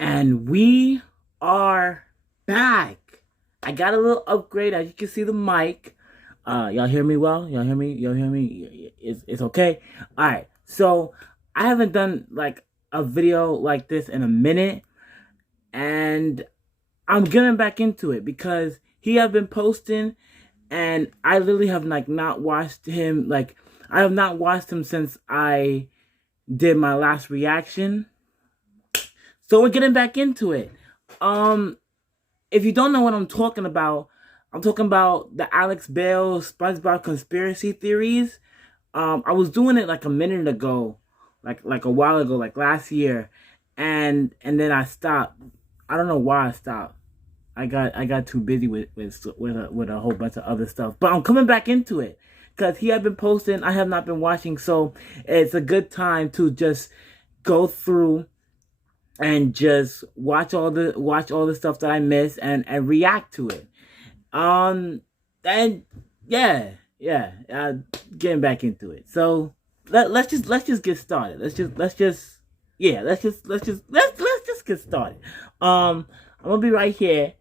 And we are back. I got a little upgrade. As you can see the mic. Y'all hear me well? Y'all hear me? Y'all hear me? It's okay? Alright. So, I haven't done like a video like this in a minute. And I'm getting back into it because he have been posting. And I literally have like not watched him. Like, I have not watched him since I did my last reaction. So we're getting back into it. If you don't know what I'm talking about the Alex Bale SpongeBob conspiracy theories. I was doing it like a minute ago, like a while ago, like last year, and then I stopped. I don't know why I stopped. I got too busy with a whole bunch of other stuff. But I'm coming back into it because he had been posting. I have not been watching, so it's a good time to just go through and just watch all the stuff that I missed and react to it. And yeah, getting back into it. So let's just get started. Let's just get started. I'm gonna be right here,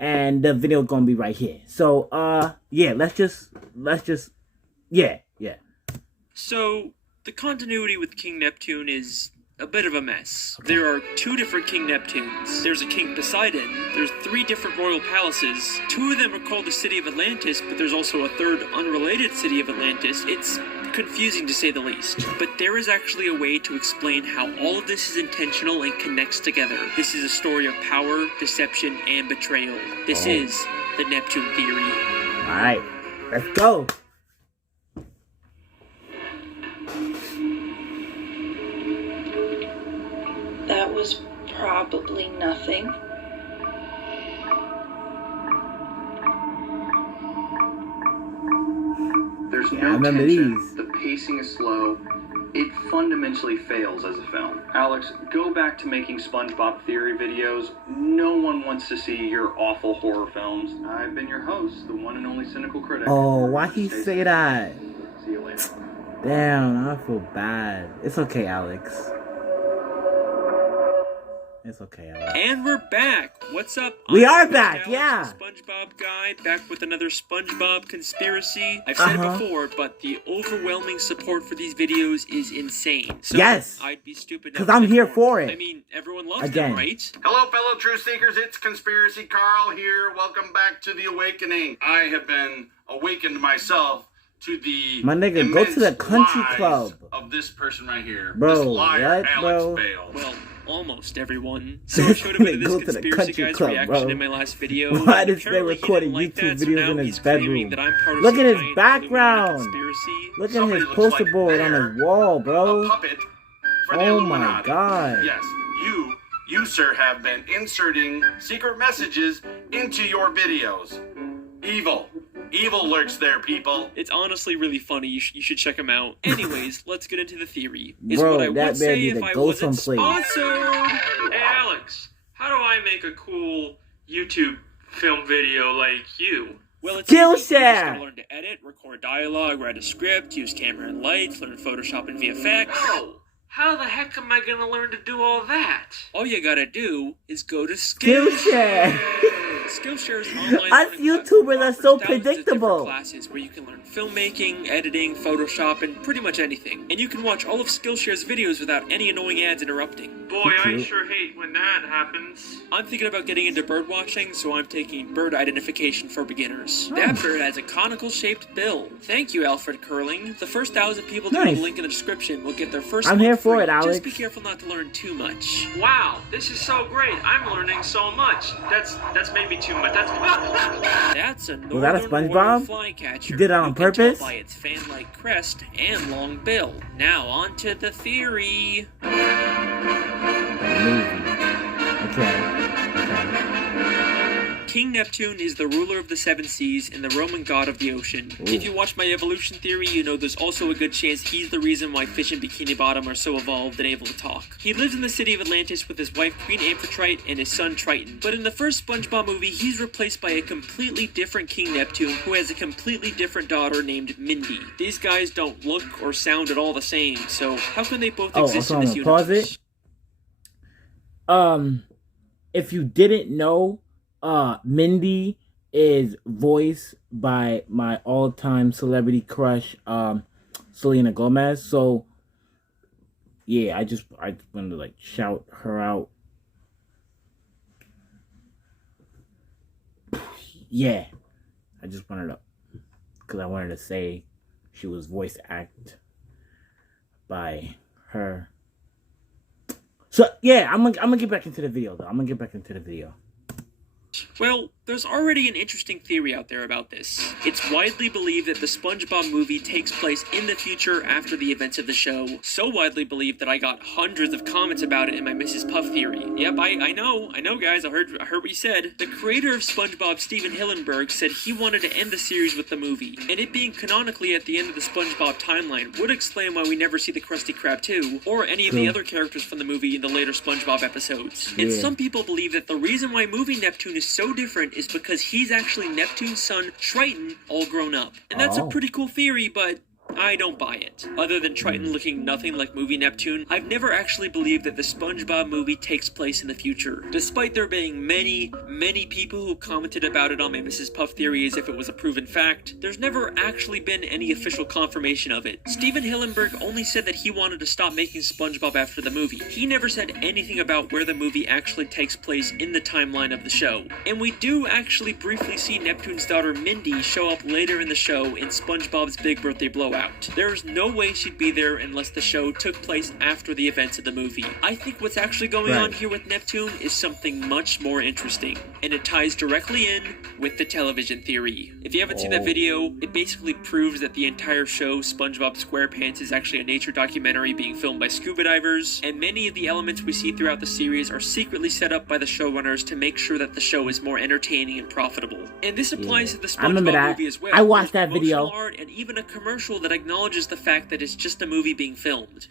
and the video gonna be right here. So yeah, let's just yeah. So the continuity with King Neptune is a bit of a mess. Okay. There are two different King Neptunes. There's a King Poseidon. There's 3 different royal palaces. 2 of them are called the City of Atlantis, but there's also a third unrelated City of Atlantis. It's confusing to say the least. But there is actually a way to explain how all of this is intentional and connects together. This is a story of power, deception, and betrayal. This is the Neptune Theory. Alright, let's go. That was probably nothing. There's no tension, the pacing is slow, it fundamentally fails as a film. Alex, go back to making SpongeBob Theory videos. No one wants to see your awful horror films. I've been your host, the one and only cynical critic. Oh, why he say that? See you later. Damn, I feel bad. It's okay, Alex. It's okay, Alex. And we're back. What's up? We are back, yeah. SpongeBob guy, back with another SpongeBob conspiracy. I've said it before, but the overwhelming support for these videos is insane. So yes. I'd be stupid because I'm here for it. I mean, everyone loves them, right? Hello, fellow truth seekers. It's Conspiracy Carl here. Welcome back to the Awakening. I have been awakened myself to the my nigga, go to the country club of this person right here, bro. This liar, what, Alex bro? Bale. Well, almost everyone. So I showed him this conspiracy guy's club, reaction bro. in my last video. Why is they recording YouTube videos in his bedroom? Look at his background. Look at his poster board on his wall, bro. A puppet for the oh Illuminati. My god. Yes, you sir have been inserting secret messages into your videos. Evil lurks there, people. It's honestly really funny. You should check him out. Anyways, let's get into the theory. Bro, what I would say if I wasn't sponsored. Hey, Alex, how do I make a cool YouTube film video like you? Well, it's Skillshare! You're just gonna learn to edit, record dialogue, write a script, use camera and lights, learn Photoshop and VFX. Oh, how the heck am I gonna learn to do all that? All you gotta do is go to Skillshare. Skillshare's online us YouTubers are so predictable. Classes where you can learn filmmaking, editing, Photoshop, and pretty much anything. And you can watch all of Skillshare's videos without any annoying ads interrupting. Boy, I sure hate when that happens. I'm thinking about getting into bird watching, so I'm taking bird identification for beginners. That bird has a conical-shaped bill. Thank you, Alfred Curling. The first 1,000 people to the link in the description will get their first I'm here for it, Alex. Just be careful not to learn too much. Wow, this is so great. I'm learning so much. That's maybe too much. That's a was that a SpongeBob? Flycatcher. You did that on purpose? By its fan-like crest and long bill. Now on to the theory. Okay. King Neptune is the ruler of the 7 seas and the Roman god of the ocean. Ooh. If you watch my evolution theory, you know there's also a good chance he's the reason why fish in Bikini Bottom are so evolved and able to talk. He lives in the city of Atlantis with his wife Queen Amphitrite and his son Triton. But in the first SpongeBob movie, he's replaced by a completely different King Neptune who has a completely different daughter named Mindy. These guys don't look or sound at all the same, so how can they both exist in this universe? Pause it. if you didn't know, Mindy is voiced by my all-time celebrity crush, Selena Gomez. So yeah, I just wanted to like shout her out. Yeah, I just wanted to, because I wanted to say she was voice acted by her. So yeah, I'm gonna get back into the video though. Well, there's already an interesting theory out there about this. It's widely believed that the SpongeBob movie takes place in the future after the events of the show. So widely believed that I got hundreds of comments about it in my Mrs. Puff theory. Yep, I know guys, I heard what you said. The creator of SpongeBob, Steven Hillenburg, said he wanted to end the series with the movie, and it being canonically at the end of the SpongeBob timeline would explain why we never see the Krusty Krab 2, or any of the other characters from the movie in the later SpongeBob episodes. And some people believe that the reason why movie Neptune is so different is because he's actually Neptune's son, Triton, all grown up. And that's a pretty cool theory, but I don't buy it. Other than Triton looking nothing like movie Neptune, I've never actually believed that the SpongeBob movie takes place in the future. Despite there being many people who commented about it on my Mrs. Puff theory as if it was a proven fact, there's never actually been any official confirmation of it. Steven Hillenburg only said that he wanted to stop making SpongeBob after the movie. He never said anything about where the movie actually takes place in the timeline of the show. And we do actually briefly see Neptune's daughter Mindy show up later in the show in SpongeBob's Big Birthday Blowout. There's no way she'd be there unless the show took place after the events of the movie. I think what's actually going on here with Neptune is something much more interesting, and it ties directly in with the television theory. If you haven't seen that video, it basically proves that the entire show, SpongeBob SquarePants, is actually a nature documentary being filmed by scuba divers, and many of the elements we see throughout the series are secretly set up by the showrunners to make sure that the show is more entertaining and profitable. And this applies to the SpongeBob movie as well. I watched that video. Art and even a commercial that acknowledges the fact that it's just a movie being filmed.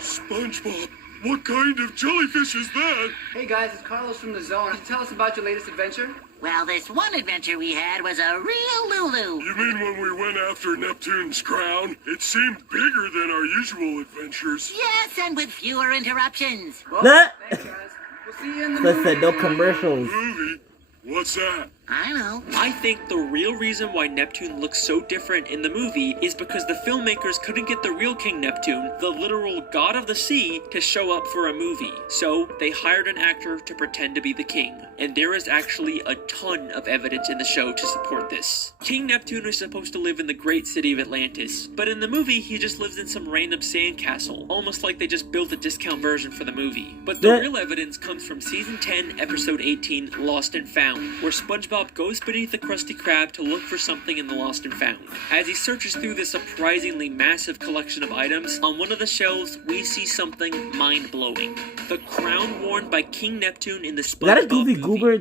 SpongeBob, what kind of jellyfish is that? Hey guys, it's Carlos from the Zone. Can you tell us about your latest adventure? Well, this one adventure we had was a real Lulu. You mean when we went after Neptune's crown? It seemed bigger than our usual adventures. Yes, and with fewer interruptions. Well, thanks guys. We'll see you in the movie. Listen, no commercials. Movie? What's that? I know. I think the real reason why Neptune looks so different in the movie is because the filmmakers couldn't get the real King Neptune, the literal god of the sea, to show up for a movie. So they hired an actor to pretend to be the king. And there is actually a ton of evidence in the show to support this. King Neptune is supposed to live in the great city of Atlantis, but in the movie he just lives in some random sandcastle, almost like they just built a discount version for the movie. But the real evidence comes from season 10, episode 18, Lost and Found, where SpongeBob goes beneath the Krusty Krab to look for something in the Lost and Found. As he searches through this surprisingly massive collection of items, on one of the shelves we see something mind-blowing. The crown worn by King Neptune in the SpongeBob movie. Is that a Goofy Goober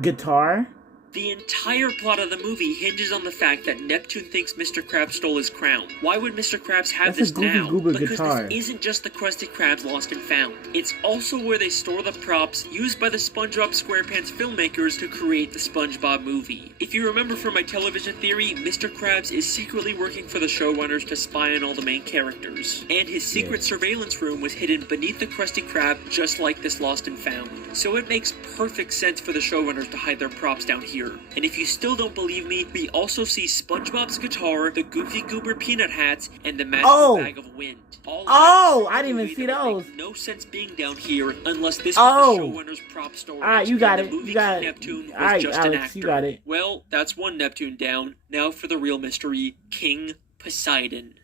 guitar? The entire plot of the movie hinges on the fact that Neptune thinks Mr. Krabs stole his crown. Why would Mr. Krabs have this now? Because this isn't just the Krusty Krabs Lost and Found. It's also where they store the props used by the SpongeBob SquarePants filmmakers to create the SpongeBob movie. If you remember from my television theory, Mr. Krabs is secretly working for the showrunners to spy on all the main characters. And his secret surveillance room was hidden beneath the Krusty Krab, just like this Lost and Found. So it makes perfect sense for the showrunners to hide their props down here. And if you still don't believe me, we also see SpongeBob's guitar, the Goofy Goober peanut hats, and the magical bag of wind. I didn't even see those. No sense being down here unless this was the showrunner's prop storage. Alright, you got it. The movie You got it. Neptune was Alright, just an Alex, actor. you got it. Well, that's one Neptune down. Now for the real mystery, King Poseidon.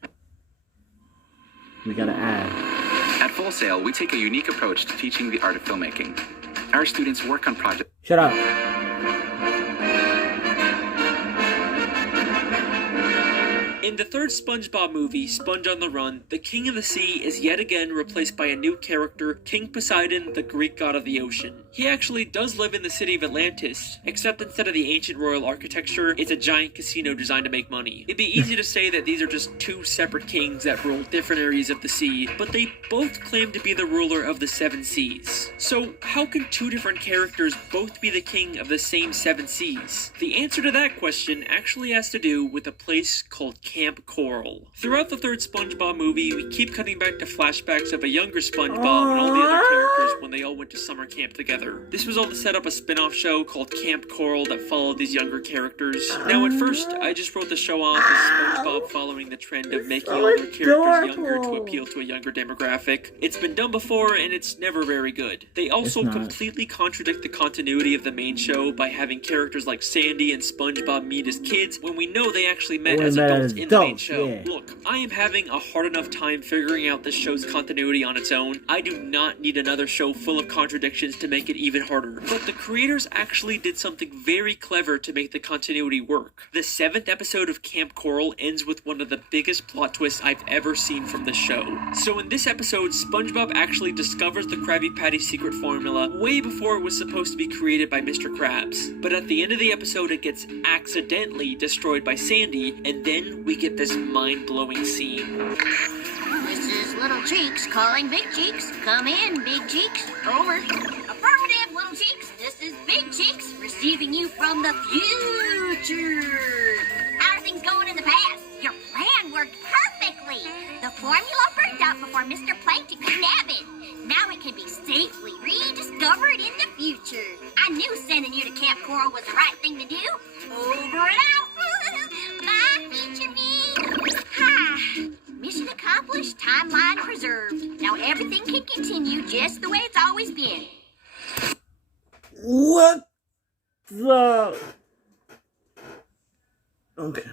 We gotta add. At Full Sail, we take a unique approach to teaching the art of filmmaking. Our students work on projects. Shut up. In the third SpongeBob movie, Sponge on the Run, the King of the Sea is yet again replaced by a new character, King Poseidon, the Greek god of the ocean. He actually does live in the city of Atlantis, except instead of the ancient royal architecture, it's a giant casino designed to make money. It'd be easy to say that these are just two separate kings that rule different areas of the sea, but they both claim to be the ruler of the seven seas. So how can two different characters both be the king of the same seven seas? The answer to that question actually has to do with a place called Camp Coral. Throughout the third SpongeBob movie, we keep cutting back to flashbacks of a younger SpongeBob and all the other characters when they all went to summer summer camp together. This was all to set up a spin-off show called Camp Coral that followed these younger characters. Now, at first, I just wrote the show off as SpongeBob following the trend of making older characters younger to appeal to a younger demographic. It's been done before, and it's never very good. They also completely contradict the continuity of the main show by having characters like Sandy and SpongeBob meet as kids when we know they actually met as adults in the main show. Yeah. Look, I am having a hard enough time figuring out this show's continuity on its own. I do not need another show full of contradictions to make it even harder. But the creators actually did something very clever to make the continuity work. The 7th episode of Camp Coral ends with one of the biggest plot twists I've ever seen from the show. So in this episode, SpongeBob actually discovers the Krabby Patty secret formula way before it was supposed to be created by Mr. Krabs. But at the end of the episode, it gets accidentally destroyed by Sandy, and then we get this mind-blowing scene. This is Little Cheeks calling Big Cheeks. Come in, Big Cheeks. Over. Affirmative, Little Cheeks. This is Big Cheeks receiving you from the future. How are things going in the past? Your plan worked perfectly. The formula burned up before Mr. Plankton could nab it. Now it can be safely rediscovered in the future. I knew sending you to Camp Coral was the right thing to do. Over and out. Bye, future me. Ha. Mission accomplished, timeline preserved. Now everything can continue just the way it's always been. What the? Okay.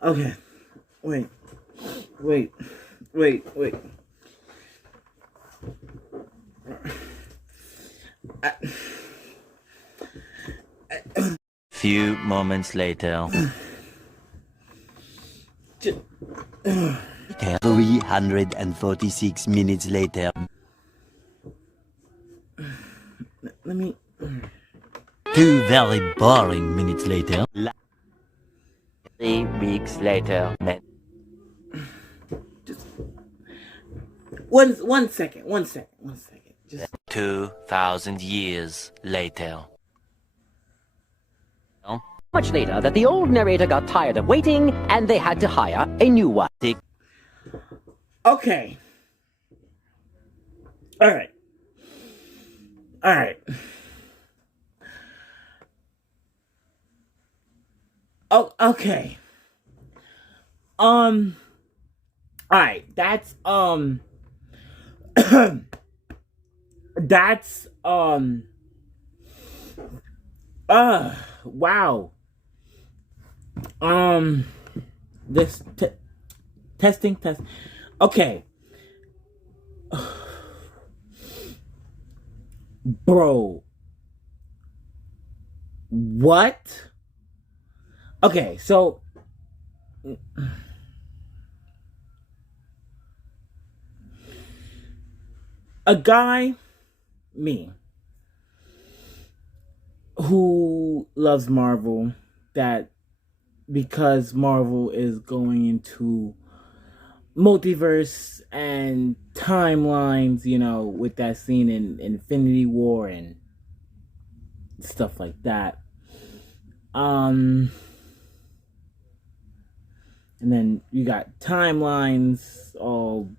Okay. Wait. Few moments later. 346 minutes later. Let me. 2 very boring minutes later. 3 weeks later. Just one second. Just 2,000 years later. Much later that the old narrator got tired of waiting and they had to hire a new one. okay. All right. Oh, okay. All right. That's wow. This testing. Okay. Bro. What? Okay, so a guy, me, who loves Marvel, that because Marvel is going into multiverse and timelines, you know, with that scene in Infinity War and stuff like that. And then you got timelines all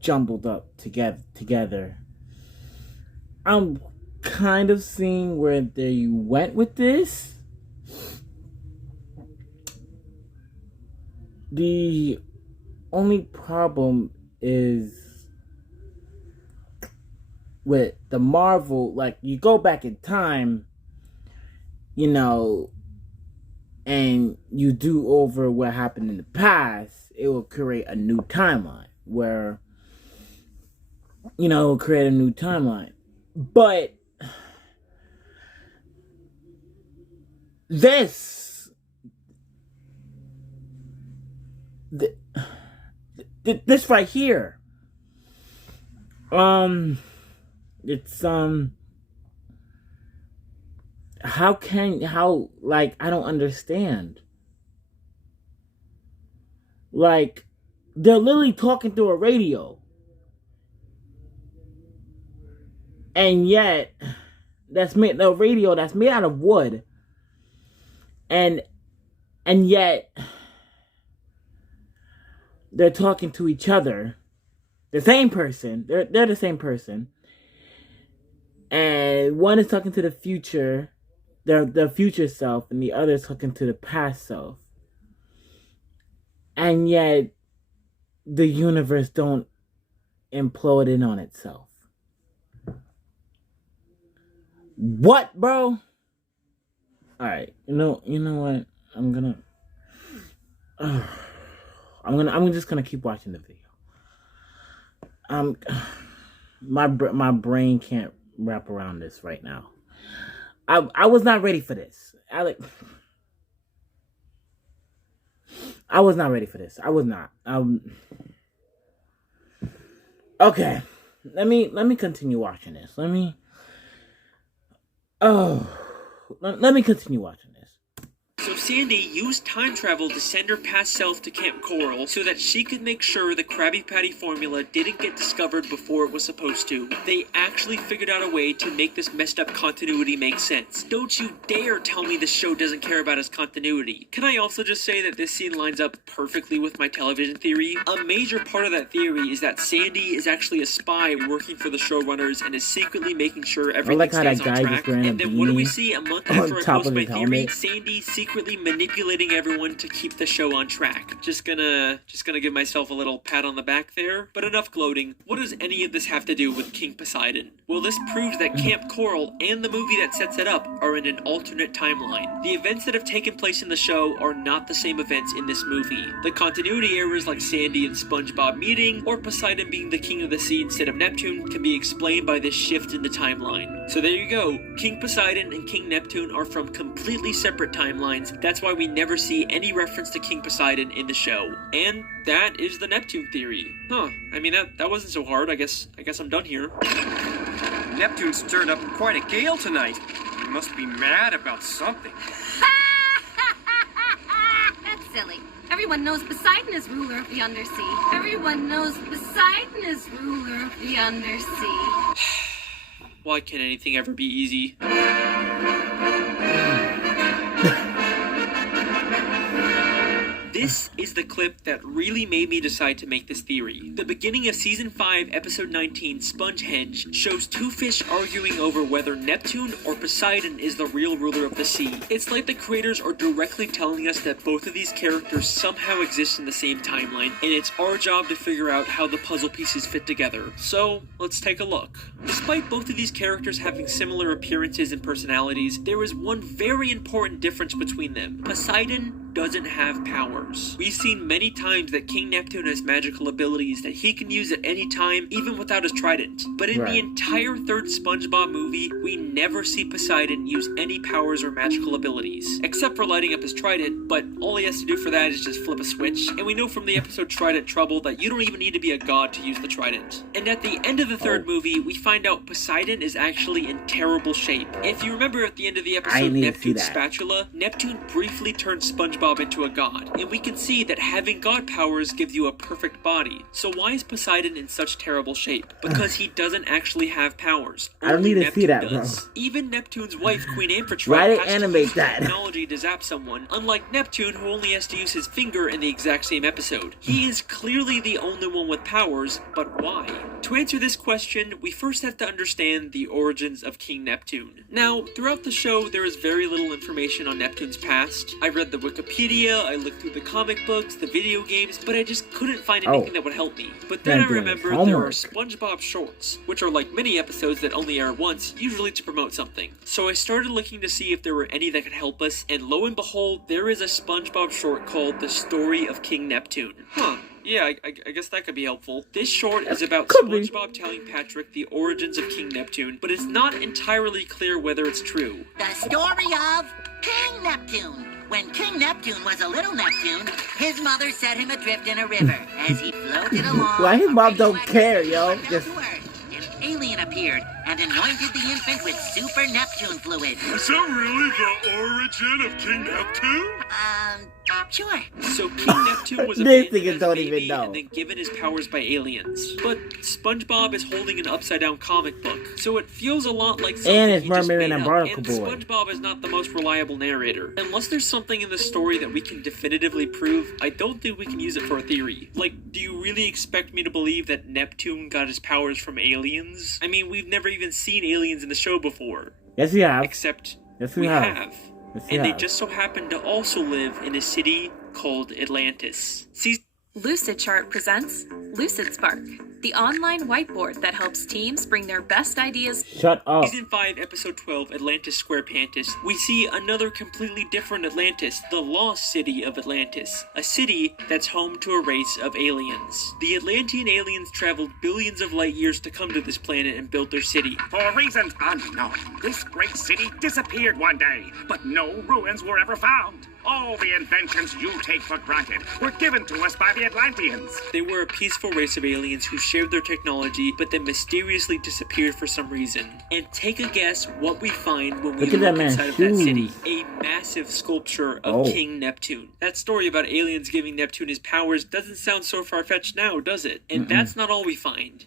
jumbled up together. I'm kind of seeing where they went with this. The only problem is with the Marvel, like, you go back in time, you know, and you do over what happened in the past, it will create a new timeline where, you know, it will create a new timeline. But this right here, it's how like, I don't understand. Like, they're literally talking through a radio, and yet the radio that's made out of wood, and yet they're talking to each other, the same person. They're the same person, And one is talking to the future, their future self, and the other is talking to the past self. And yet, the universe don't implode in on itself. What, bro? Alright, you know what? I'm just gonna keep watching the video. My brain can't wrap around this right now. I was not ready for this. I was not ready for this. I was not. Okay. Let me continue watching this. Let me continue watching this. So Sandy used time travel to send her past self to Camp Coral so that she could make sure the Krabby Patty formula didn't get discovered before it was supposed to. They actually figured out a way to make this messed up continuity make sense. Don't you dare tell me the show doesn't care about its continuity. Can I also just say that this scene lines up perfectly with my television theory? A major part of that theory is that Sandy is actually a spy working for the showrunners and is secretly making sure everything stays on track. And then what do we see a month after I post my theory? Sandy secretly manipulating everyone to keep the show on track. Just gonna give myself a little pat on the back there. But enough gloating. What does any of this have to do with King Poseidon? Well, this proves that Camp Coral and the movie that sets it up are in an alternate timeline. The events that have taken place in the show are not the same events in this movie. The continuity errors like Sandy and SpongeBob meeting, or Poseidon being the king of the sea instead of Neptune, can be explained by this shift in the timeline. So there you go. King Poseidon and King Neptune are from completely separate timelines. That's why we never see any reference to King Poseidon in the show. And that is the Neptune theory. Huh, I mean that wasn't so hard. I guess I'm done here. Neptune stirred up quite a gale tonight. He must be mad about something. That's silly. Everyone knows Poseidon is ruler of the undersea. Everyone knows Poseidon is ruler of the undersea. Why can't anything ever be easy? This is the clip that really made me decide to make this theory. The beginning of Season 5, Episode 19, Spongehenge, shows two fish arguing over whether Neptune or Poseidon is the real ruler of the sea. It's like the creators are directly telling us that both of these characters somehow exist in the same timeline, and it's our job to figure out how the puzzle pieces fit together. So, let's take a look. Despite both of these characters having similar appearances and personalities, there is one very important difference between them. Poseidon doesn't have powers. We've seen many times that King Neptune has magical abilities that he can use at any time, even without his trident. But in the entire third SpongeBob movie, we never see Poseidon use any powers or magical abilities, except for lighting up his trident, but all he has to do for that is just flip a switch. And we know from the episode Trident Trouble that you don't even need to be a god to use the trident. And at the end of the third movie, we find out Poseidon is actually in terrible shape. If you remember at the end of the episode Neptune's Spatula, Neptune briefly turned SpongeBob into a god, and we can see that having god powers gives you a perfect body. So why is Poseidon in such terrible shape? Because he doesn't actually have powers. I don't need to see that, does. bro. Even Neptune's wife, Queen Amphitrite, has animate to use that technology to zap someone, unlike Neptune, who only has to use his finger in the exact same episode. He is clearly the only one with powers, but why? To answer this question, we first have to understand the origins of King Neptune. Now, throughout the show, there is very little information on Neptune's past. I read the Wikipedia, I looked through the comic books, the video games, but I just couldn't find anything that would help me. But then I remembered there are SpongeBob shorts, which are like mini episodes that only air once, usually to promote something. So I started looking to see if there were any that could help us, and lo and behold, there is a SpongeBob short called The Story of King Neptune. Huh. Yeah, I guess that could be helpful. This short is about SpongeBob telling Patrick the origins of King Neptune, but it's not entirely clear whether it's true. The story of King Neptune. When King Neptune was a little Neptune, his mother set him adrift in a river. As he floated along, why his mom don't care, yo? Just an alien appeared and anointed the infant with super Neptune fluid. Is that really the origin of King Neptune? Sure. So King Neptune was abandoned as a baby and then given his powers by aliens. But SpongeBob is holding an upside-down comic book, so it feels a lot like something and it's he just Mermaid made and up. Barnacle And Boy. SpongeBob is not the most reliable narrator. Unless there's something in the story that we can definitively prove, I don't think we can use it for a theory. Like, do you really expect me to believe that Neptune got his powers from aliens? I mean, we've never even seen aliens in the show before. Yes, we have. Except yes, we have. Yes, we and have. they just so happen to also live in a city called Atlantis. Lucid Chart presents Lucid Spark, the online whiteboard that helps teams bring their best ideas. Shut up. Season 5, Episode 12, Atlantis Squarepantis. We see another completely different Atlantis, the lost city of Atlantis, a city that's home to a race of aliens. The Atlantean aliens traveled billions of light years to come to this planet and built their city. For reasons unknown, this great city disappeared one day, but no ruins were ever found. All the inventions you take for granted were given to us by the Atlanteans. They were a peaceful race of aliens who shared their technology, but then mysteriously disappeared for some reason. And take a guess what we find when we look inside of that city. A massive sculpture of King Neptune. That story about aliens giving Neptune his powers doesn't sound so far-fetched now, does it? And that's not all we find.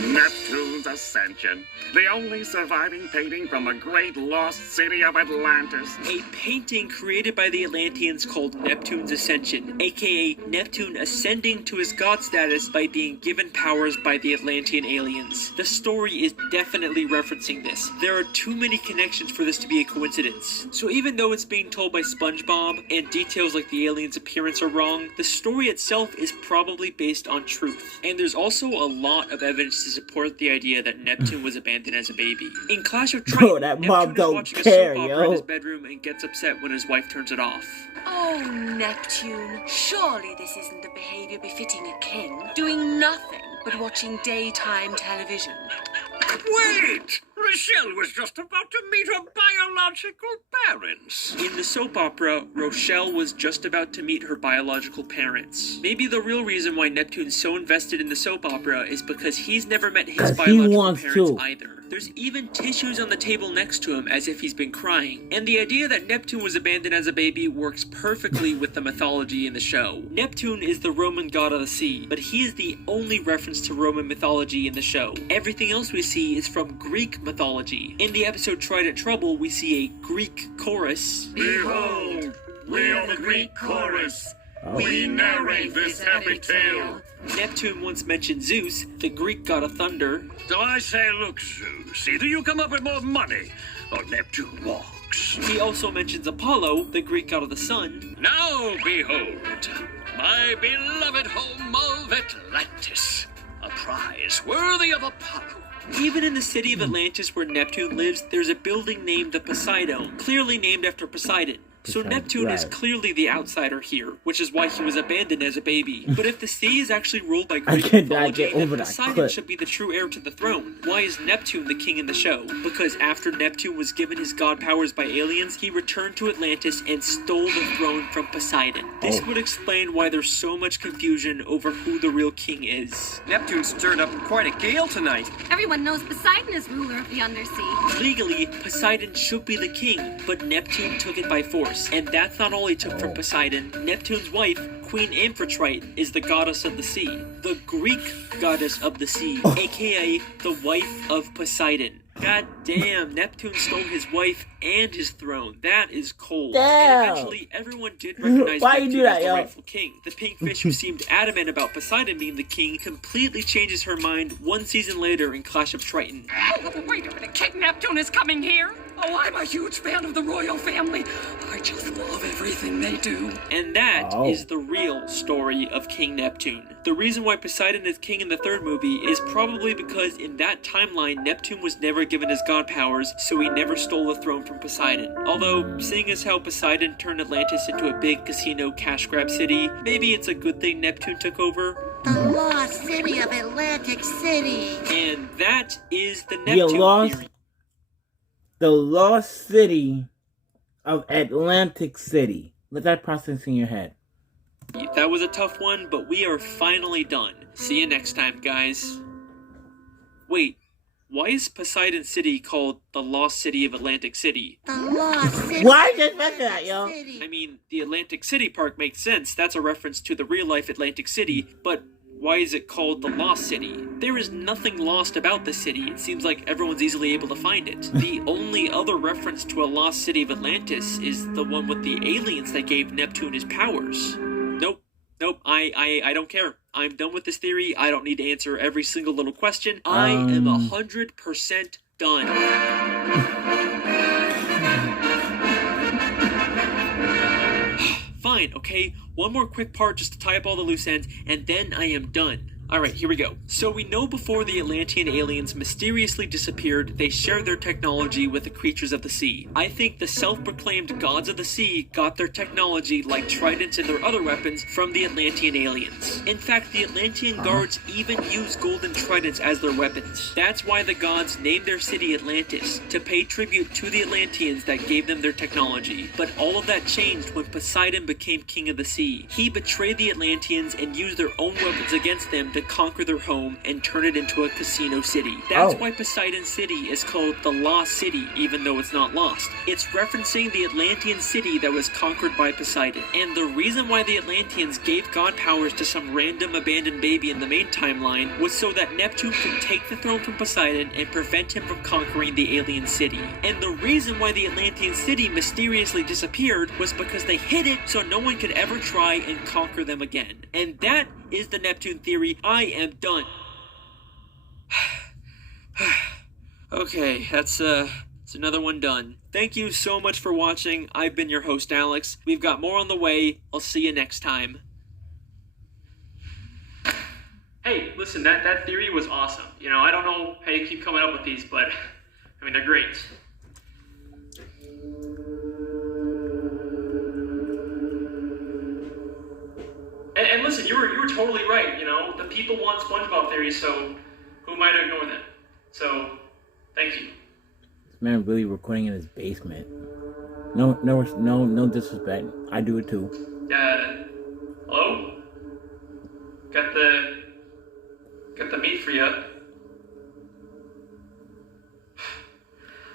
Neptune's Ascension, the only surviving painting from the great lost city of Atlantis. A painting created by the Atlanteans called Neptune's Ascension, aka Neptune ascending to his god status by being given powers by the Atlantean aliens. The story is definitely referencing this. There are too many connections for this to be a coincidence. So even though it's being told by SpongeBob and details like the aliens' appearance are wrong, the story itself is probably based on truth. And there's also a lot of evidence to support the idea that Neptune was abandoned as a baby. In Clash of Triton, that Neptune mom is don't watching care, a soap opera yo. in his bedroom and gets upset when his wife turns it off. Oh, Neptune, surely this isn't the behavior befitting a king, doing nothing but watching daytime television. Wait! Rochelle was just about to meet her biological parents. In the soap opera, Rochelle was just about to meet her biological parents. Maybe the real reason why Neptune's so invested in the soap opera is because he's never met his biological parents either. There's even tissues on the table next to him as if he's been crying. And the idea that Neptune was abandoned as a baby works perfectly with the mythology in the show. Neptune is the Roman god of the sea, but he is the only reference to Roman mythology in the show. Everything else we see is from Greek mythology. In the episode Trident Trouble, we see a Greek chorus. Behold, we are the Greek chorus. We narrate this epic tale. Neptune once mentioned Zeus, the Greek god of thunder. So I say, look, Zeus, either you come up with more money, or Neptune walks. He also mentions Apollo, the Greek god of the sun. Now behold, my beloved home of Atlantis, a prize worthy of Apollo. Even in the city of Atlantis where Neptune lives, there's a building named the Poseidon, clearly named after Poseidon. So Neptune is clearly the outsider here, which is why he was abandoned as a baby. But if the sea is actually ruled by Greek mythology, then Poseidon should be the true heir to the throne. Why is Neptune the king in the show? Because after Neptune was given his god powers by aliens, he returned to Atlantis and stole the throne from Poseidon. This would explain why there's so much confusion over who the real king is. Neptune stirred up quite a gale tonight. Everyone knows Poseidon is ruler of the undersea. Legally, Poseidon should be the king, but Neptune took it by force. And that's not all he took from Poseidon. Neptune's wife, Queen Amphitrite, is the goddess of the sea. The Greek goddess of the sea, aka the wife of Poseidon. God damn, Neptune stole his wife and his throne. That is cold. And eventually, everyone did recognize Neptune as the rightful king. The pink fish who seemed adamant about Poseidon being the king completely changes her mind one season later in Clash of Triton. Oh, wait a minute, King Neptune is coming here? Oh, I'm a huge fan of the royal family. I just love everything they do. And that is the real story of King Neptune. The reason why Poseidon is king in the third movie is probably because in that timeline, Neptune was never given his god powers, so he never stole the throne from Poseidon. Although, seeing as how Poseidon turned Atlantis into a big casino cash grab city, maybe it's a good thing Neptune took over. The lost city of Atlantic City. And that is the Neptune theory. The lost city of Atlantic City. Let that process in your head. That was a tough one, but we are finally done. See you next time, guys. Wait, why is Poseidon City called the Lost City of Atlantic City? The Lost City. Why just mention that, yo? I mean, the Atlantic City part makes sense. That's a reference to the real-life Atlantic City, but why is it called the Lost City? There is nothing lost about the city. It seems like everyone's easily able to find it. The only other reference to a lost city of Atlantis is the one with the aliens that gave Neptune his powers. Nope. Nope, I don't care. I'm done with this theory. I don't need to answer every single little question. I am 100% done. Fine, okay? One more quick part just to tie up all the loose ends, and then I am done. Alright, here we go. So we know before the Atlantean aliens mysteriously disappeared, they shared their technology with the creatures of the sea. I think the self-proclaimed gods of the sea got their technology, like tridents and their other weapons, from the Atlantean aliens. In fact, the Atlantean guards even use golden tridents as their weapons. That's why the gods named their city Atlantis, to pay tribute to the Atlanteans that gave them their technology. But all of that changed when Poseidon became king of the sea. He betrayed the Atlanteans and used their own weapons against them to conquer their home and turn it into a casino city. That's why Poseidon City is called the Lost City, even though it's not lost. It's referencing the Atlantean city that was conquered by Poseidon. And the reason why the Atlanteans gave god powers to some random abandoned baby in the main timeline was so that Neptune could take the throne from Poseidon and prevent him from conquering the alien city. And the reason why the Atlantean city mysteriously disappeared was because they hid it so no one could ever try and conquer them again. And that is the Neptune theory. I am done. Okay, that's another one done. Thank you so much for watching. I've been your host, Alex. We've got more on the way. I'll see you next time. Hey, listen, that theory was awesome. You know, I don't know how you keep coming up with these, but I mean, they're great. And listen, you were totally right, you know? The people want SpongeBob theories, so who am I to ignore them? So, thank you. This man really recording in his basement. No disrespect. I do it too. Hello? Got the meat for you.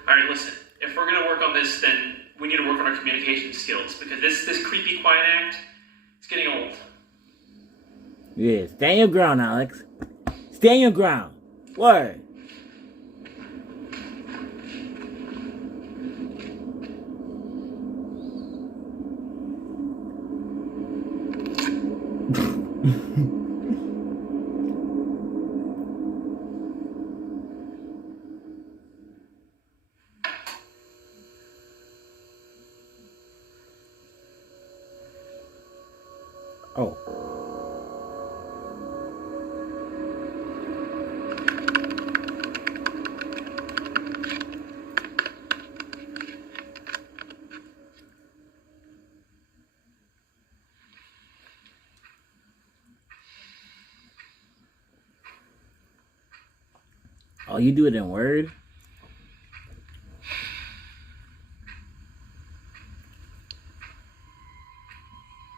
Alright, listen. If we're gonna work on this, then we need to work on our communication skills, because this creepy quiet act, it's getting old. Yeah, stand your ground, Alex. Stand your ground. Word. Oh. Oh, you do it in Word?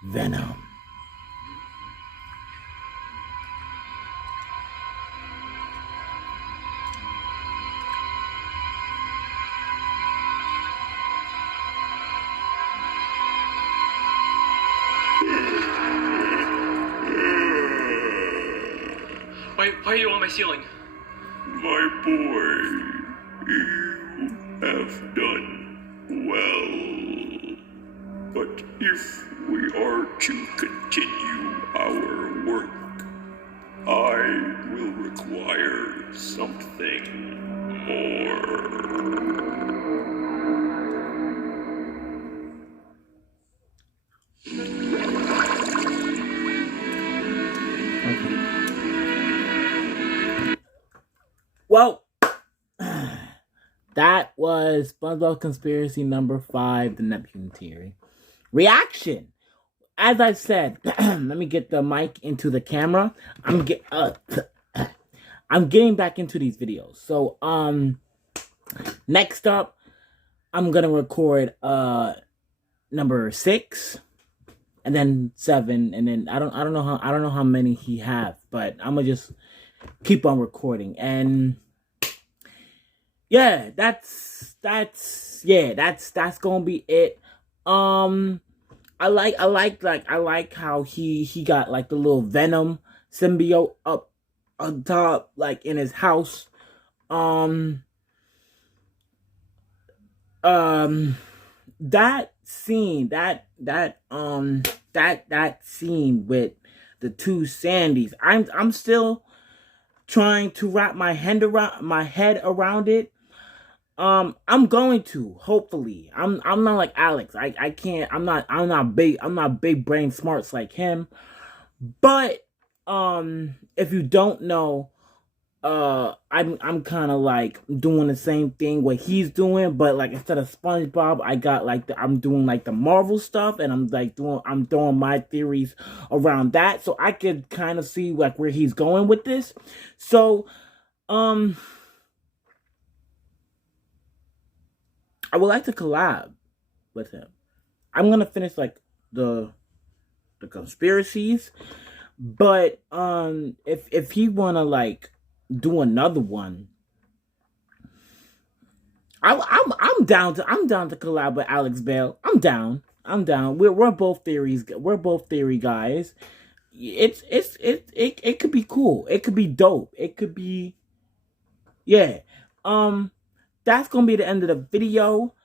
Venom. Why are you on my ceiling? My boy, you have done well. But if we are to continue our work, I will require something more. Well, that was SpongeBob Conspiracy number 5, the Neptune Theory. Reaction! As I said, let me get the mic into the camera. I'm getting back into these videos. So, next up, I'm gonna record number 6, and then 7, and then I don't know how many he have, but I'm gonna just keep on recording. And yeah, that's gonna be it. I like how he got like the little Venom symbiote up on top, like in his house. That scene, that that scene with the two Sandys. I'm still trying to wrap my head around it. I'm going to, hopefully. I'm not like Alex. I can't, I'm not big brain smarts like him. But if you don't know, I'm kind of like doing the same thing what he's doing, but like instead of SpongeBob, I got like I'm doing like the Marvel stuff, and I'm throwing my theories around that, so I could kind of see like where he's going with this. So, I would like to collab with him. I'm gonna finish like the conspiracies, but if he wanna like do another one, I'm down to collab with Alex Bale. I'm down. We're both theories. We're both theory guys. It could be cool. It could be dope. It could be, yeah. That's gonna be the end of the video.